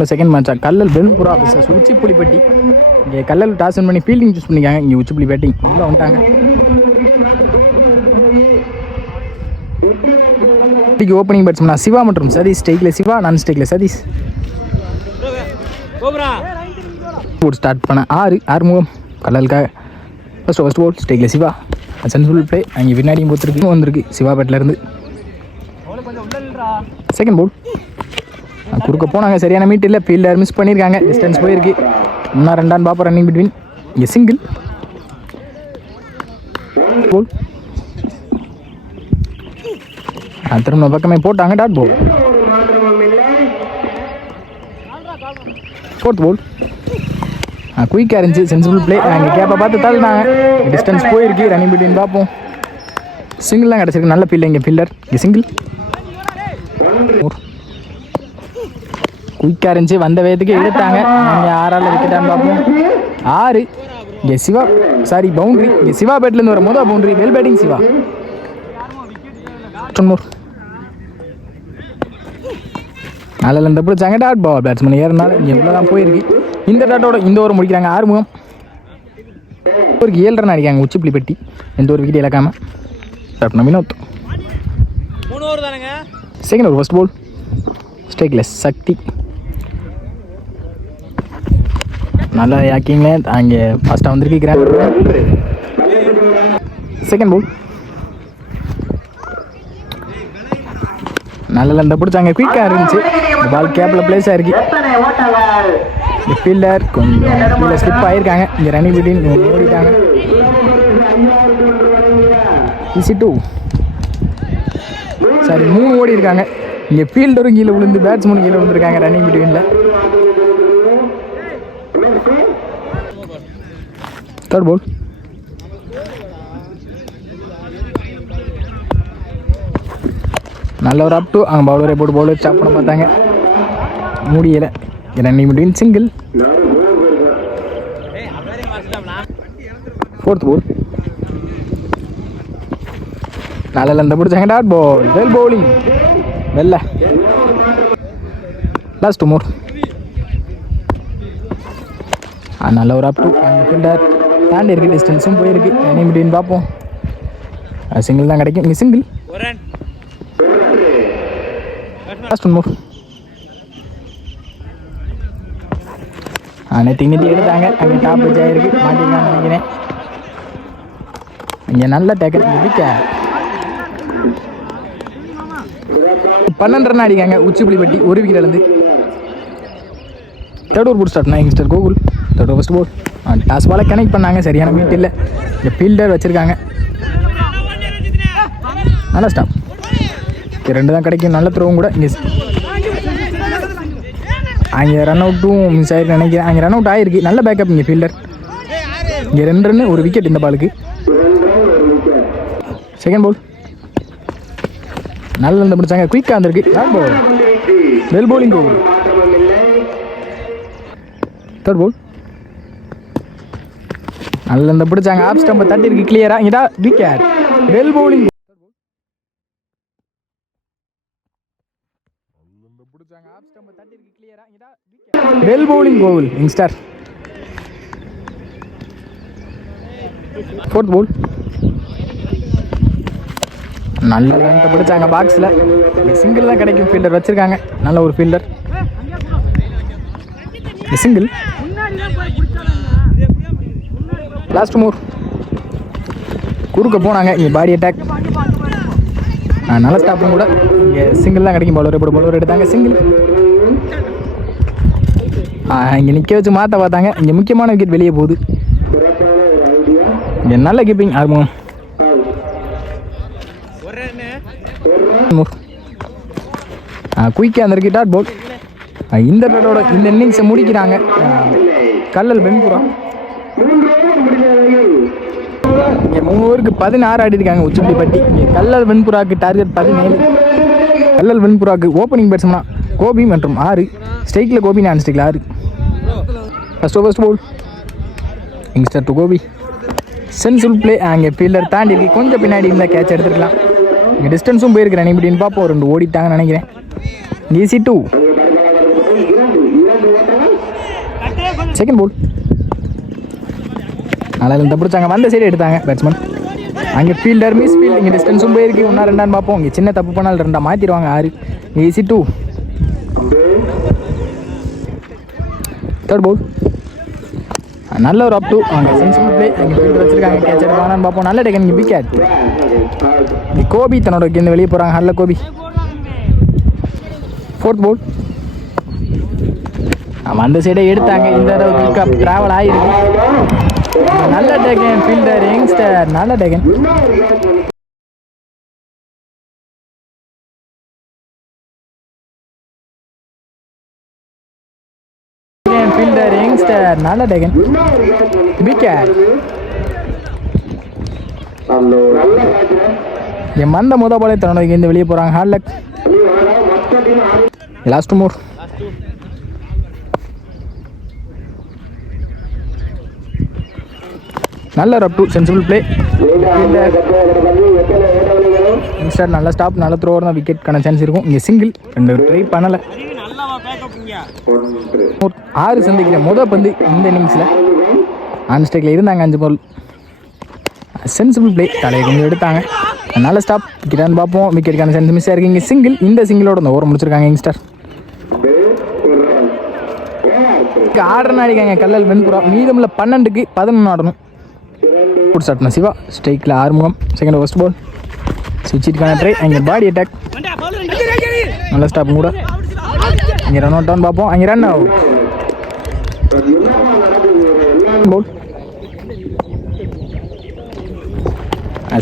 உள்ள செகண்ட் மேட்சா கல்லல் வெண்புறா விசஸ் உச்சிப்புலிப்பட்டி. இங்கே கல்லல் டாஸ் பண்ணி ஃபீல்டிங் சூஸ் பண்ணிக்காங்க. இங்கே உச்சிப்புலி பேட்டிங் உள்ளே வந்துட்டாங்க. ஓப்பனிங் பேட்ஸ்மேனா சிவா மற்றும் சதீஷ். ஸ்டேக்கில் சிவா, நான் ஸ்டேக்கில் சதீஷ். ஸ்டார்ட் பண்ண ஆறுமுகம் கல்லலுக்காக. ஃபர்ஸ்ட் பால் ஸ்டேக்கில் சிவா. சென்சிபிள் பிளே அங்கே பின்னாடியும் போத்துருக்கு வந்திருக்கு சிவா பேட்லேருந்து. செகண்ட் பால் குறுக்க போனாங்க, சரியான மீட் இல்லை. ஃபீல்டர் மிஸ் பண்ணியிருக்காங்க, டிஸ்டன்ஸ் போயிருக்கு. இன்னும் 2 ரன் பாப்பா ரன்னிங் பிட்வீன். இங்கே சிங்கிள் பால். திரும்ப பக்கமே போட்டாங்க டாட் பால். ஃபோர்த் பால் குயிக்காக இருந்துச்சு, சென்சிபிள் பிளே. அங்கே கேப்பை பார்த்து தள்ளினாங்க, டிஸ்டன்ஸ் போயிருக்கு. ரன்னிங் பிட்வீன் பார்ப்போம். சிங்கிள்லாம் கிடச்சிருக்கு, நல்ல ஃபீல்டு இங்கே ஃபீல்டர். இங்கே சிங்கிள் குயிக்காக இருந்துச்சு, வந்த வேகத்துக்கு எடுத்தாங்க. இங்கே 6 விக்கெட்டான்னு பார்ப்போம். 6. இங்கே சிவா பவுண்ட்ரி. இங்கே சிவா பேட்லேருந்து வர மொதல் பவுண்ட்ரி. Well batting Siva. நல்ல லெந்த பிடிச்சாங்க டாட் பால். பேட்ஸ்மேன் ஏறினாலும் இங்கே இவ்வளோ தான் போயிருக்கு. இந்த டாட்டோட இந்த ஓவர் முடிக்கிறாங்க. ஆறுமுகம் ஒரு 7 ரன் அடிக்காங்க உச்சிப்புலி பெட்டி, எந்த ஒரு விக்கெட் இழக்காம. Vinoth second over first ball ஸ்டேக்லெஸ் சக்தி. நல்லா யாக்கிங்க அங்கே ஃபர்ஸ்ட்டாக வந்திருக்கு கிராண்ட். செகண்ட் பால் நல்ல லெந்த பிடிச்சாங்க, குயிக்காக இருந்துச்சு. இந்த பால் கேப்பில் பிளேஸ் ஆகிருக்கு. ஃபீல்டர் கொஞ்சம் கீழே ஸ்லிப் ஆகிருக்காங்க. இங்கே ரன்னிங் பிட்வீன் ஓடிட்டாங்க. ஈஸி 2 சாரி 3 ஓடி இருக்காங்க. இங்கே ஃபீல்டரும் கீழே விழுந்து பேட்ஸ்மேனும் கீழே விழுந்துருக்காங்க ரன்னிங் பிட்வீனில். தேர்ட் பால் நல்ல ஒரு அப் டூ. அங்கே பவுலரை போட்டு பவுலர் ஸ்டாப் பண்ண பார்த்தாங்க, முடியலை. Running between single. Fourth ball நல்ல லெந்த பிடிச்சாங்க டாட் பால். வெல் பவுலிங் வெல்ல. Last 2 more. நல்ல ஒரு அப் டூ. அங்கே ஃபீல்டர் தாண்டி இருக்குது, டிஸ்டன்ஸும் போயிருக்கு. ரன்னிங் பிட்வீன் பார்ப்போம். சிங்கிள் தான் கிடைக்கும். இங்கே சிங்கிள். Last 1 more. நேற்று எடுத்தாங்க. அங்கே டாப் வச்சு ஆகிருக்கு, மாட்டிக்கலாம்னு நினைக்கிறேன். இங்கே நல்ல டேக்கல். விக்க 12 ரன் அடிக்காங்க உச்சிப்புலி பட்டி, ஒரு விக்கெட் இழந்து. தேர்ட் ஓவர் போட்டு start youngster Gokul. Third over first ball toss பாலை கனெக்ட் பண்ணாங்க, சரியான மீட் இல்லை. இங்கே ஃபீல்டர் வச்சுருக்காங்க. நல்லா ஸ்டாப். 2 தான் கிடைக்கும், நல்ல த்ரோவும் கூட. அங்கே ரன் அவுட்டும் மிஸ் ஆகிருக்கு நினைக்கிறேன். அங்கே ரன் அவுட் ஆகிருக்கு, நல்ல பேக்கப் இங்கே ஃபீல்டர். இங்கே 2 ரன், ஒரு விக்கெட் இந்த பாலுக்கு. செகண்ட் பால் நல்ல லெந்த பிடிச்சாங்க, குயிக்காக வந்திருக்கு. Dot ball. Well bowling Gokul. Third ball நல்ல லெந்த பிடிச்சாங்க, ஆப் ஸ்டம்பை தட்டி இருக்கு கிளியராக. இங்கே wicket. Well bowling. Well bowling Gokul youngster. Fourth ball நல்ல லென்த்தை பிடிச்சாங்க பாக்ஸில். சிங்கிள் தான் கிடைக்கும், ஃபீல்டர் வச்சுருக்காங்க. நல்ல ஒரு ஃபீல்டர். சிங்கிள். லாஸ்ட் மூர் குறுக்க போனாங்க. இங்கே பாடி அட்டாக் நல்ல ஸ்டாப்பும் கூட. இங்கே சிங்கிள் தான் கிடைக்கும். பவுலர் எடுத்தாங்க, சிங்கிள். இங்கே நிற்க வச்சு மாற்ற பார்த்தாங்க. இங்கே முக்கியமான விக்கெட் வெளியே போகுது. இங்கே நல்ல கீப்பிங் ஆர்வம். குயிக்காக இருந்திருக்கு டாட் பால். இந்த பேட்டோட இந்த இன்னிங்ஸை முடிக்கிறாங்க கல்லல் வெண்புறா. இங்கே 3 ஓவருக்கு 16 ஆடி இருக்காங்க உச்சிப்புலி பட்டி. இங்கே கல்லல் வெண்புறாக்கு டார்கெட் 17. கல்லல் வெண்புறாக்கு ஓப்பனிங் பேட்ஸ்மேனா கோபி மற்றும் 6. ஸ்ட்ரைக்கில் கோபி, நான் ஸ்ட்ரைக்கில் 6. First ball youngster to Gopi. Sensible play. அங்கே ஃபீல்டர் தாண்டி இருக்கு, கொஞ்சம் பின்னாடி இருந்தால் கேட்ச் எடுத்துக்கலாம். இங்கே டிஸ்டன்ஸும் போயிருக்கு. ரன்னிங் பிட்வீன் பார்ப்போம். 2 ஓடிட்டாங்கன்னு நினைக்கிறேன். ஈஸி 2. செகண்ட் போல். நல்லா இந்த பிடிச்சாங்க, வந்த சைடு எடுத்தாங்க பேட்ஸ்மேன். அங்கே ஃபீல்டர் மிஸ் ஃபீல்ட். இங்கே டிஸ்டன்ஸும் போயிருக்கு, ஒன்றா ரெண்டான்னு பார்ப்போம். இங்கே சின்ன தப்பு பண்ணால் ரெண்டா மாற்றிடுவாங்க. 6 ஈஸி 2. தேர்ட் போல். நல்ல ஒரு அப் டூ. அங்கே சென்சிபிள் பிளே. இங்கே ஃபீல்டர் வச்சிருக்காங்க, கேட்ச் எடுப்பாங்கன்னு பார்ப்போம். நல்ல டேக்கன். இங்கே விக்கெட். இங்கே கோபி தன்னோட இருந்து வெளியே போகிறாங்க. நல்ல கோபி. ஃபோர்த் போல். ஆமாம், அந்த சைடை எடுத்தாங்க. இந்த தடவை ட்ராவல் ஆகிருக்கு. நல்ல டேக்கன் ஃபீல்டர் யங்ஸ்டர். நல்ல டேக்கன். Fielder youngster. நல்ல டேக்கன். விக்கெட். என் மந்த பாலே தன்னோட இருந்து வெளியே போகிறாங்க. Hard luck. லாஸ்ட் மோர். நல்ல ரப் டூ. Sensible play. யங்ஸ்டர் நல்ல ஸ்டாப், நல்ல த்ரோ தான். விக்கெட்கான சான்ஸ் இருக்கும். இங்கே சிங்கிள். 2 ட்ரை பண்ணலை. 6 சந்திக்கிற பந்து இந்த இன்னிங்ஸில். ஆன் ஸ்ட்ரைக்கில் இருந்தாங்க 5 பால். Sensible play. தலையை கொஞ்சம் எடுத்தாங்க. நல்ல ஸ்டாப். விக்கெட்டான்னு பார்ப்போம். விக்கெட்டுக்கான சான்ஸ் மிஸ் ஆயிருக்கு. இங்கே சிங்கிள். இந்த சிங்கிளோட இந்த ஓவர் முடிச்சிருக்காங்க யங்ஸ்டர். ஆர்டர்னு அடிக்காங்க கல்லல் வெண்புறா. மீதமுள்ள 12க்கு 11 ஆடணும். புட் சாட்னா சிவா. ஸ்ட்ரைக்கில் ஆறுமுகம். Second first ball. சுவிட்சிட்டுக்கான ட்ரை. அங்கே பாடி அட்டாக். நல்ல ஸ்டாப் கூட. இங்கே ரன் அவுட் பார்ப்போம். அங்கே ரன் அவுட். போல்.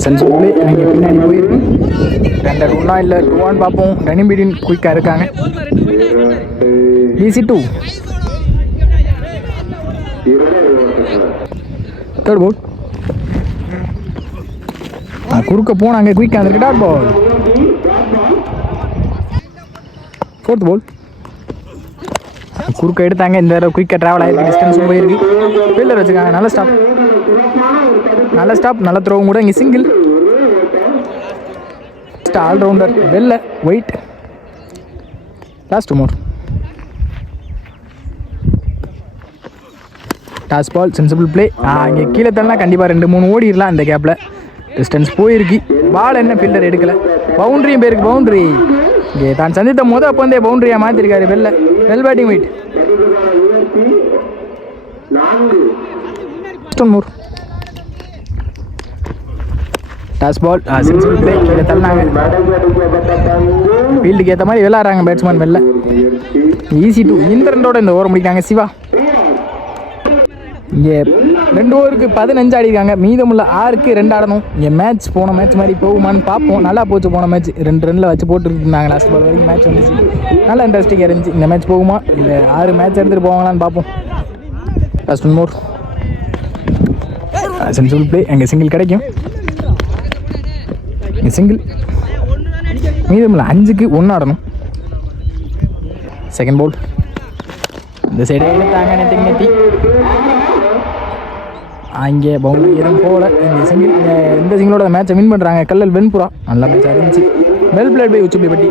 Sensible play. அங்கே பின்னாடி போயிருக்கு. 2 ஒன்றா இல்லை 2-1 பார்ப்போம். ரன்னிங் பீடின் குயிக்காக இருக்காங்க. ஈஸி 2. Third ball. குறுக்க போனாங்க. குயிக்காக இருந்துருக்கு. Dot ball. Fourth ball. குறுக்க எடுத்தாங்க. இந்த தடவை குயிக்காக ட்ராவல் ஆகிருக்கு. டிஸ்டன்ஸும் போயிருக்கு. ஃபீல்டர் வச்சுருக்காங்க. நல்ல ஸ்டாப். நல்ல ஸ்டாப். நல்ல த்ரோவும் கூட. இங்கே சிங்கிள். ஆல்ரவுண்டர். வெள்ளை white. Last more. Toss ball. Sensible play. இங்கே கீழே தள்ளனா கண்டிப்பாக 2-3 ஓடிடலாம். இந்த கேப்பில் டிஸ்டன்ஸ் போயிருக்கு. பால் என்ன ஃபீல்டர் எடுக்கலை. பவுண்ட்ரியும் போயிருக்கு. பவுண்ட்ரி. இங்கே தான் சந்தித்த பந்தே பவுண்ட்ரியாக மாற்றிருக்காரு. Well batting wait. Toss ball. Sensible play. கீழே தள்ளினாங்க. ஃபீல்டுக்கு ஏற்ற மாதிரி விளையாடுறாங்க பேட்ஸ்மேன். வெள்ளை ஈஸி 2. இந்த 2 இந்த ஓவர் முடிக்காங்க சிவா. இங்கே 2 ஓவருக்கு 15 ஆடிருக்காங்க. மீதமுள்ள 6க்கு 2 ஆடணும். இங்கே மேட்ச் போன மேட்ச் மாதிரி போகுமான்னு பார்ப்போம். நல்லா போச்சு போன மேட்ச். 2 ரன்னில் வச்சு போட்டுட்டு இருந்தாங்க. லாஸ்ட் பால் வரைக்கும் மேட்ச் வந்துச்சு. நல்லா இன்ட்ரெஸ்டிங்காக இருந்துச்சு. இந்த மேட்ச் போகுமா இல்லை 6 மேட்ச் எடுத்துகிட்டு போவாங்களான்னு பார்ப்போம். Last 1 more. Sensible play. அங்கே சிங்கிள் கிடைக்கும். இங்கே சிங்கிள். மீதமுள்ள 5க்கு 1 ஆடணும். Second ball. இந்த சைடே எடுத்தாங்க. நெட்டி அங்கே பவுண்டரி எதுவும் போகல. இந்த சிங்கிள். இந்த சிங்கிளோட மேட்சை வின் பண்ணுறாங்க கல்லல் வெண்புறா. நல்ல மேட்சாக இருந்துச்சு. Well played by உச்சுப்பட்டி.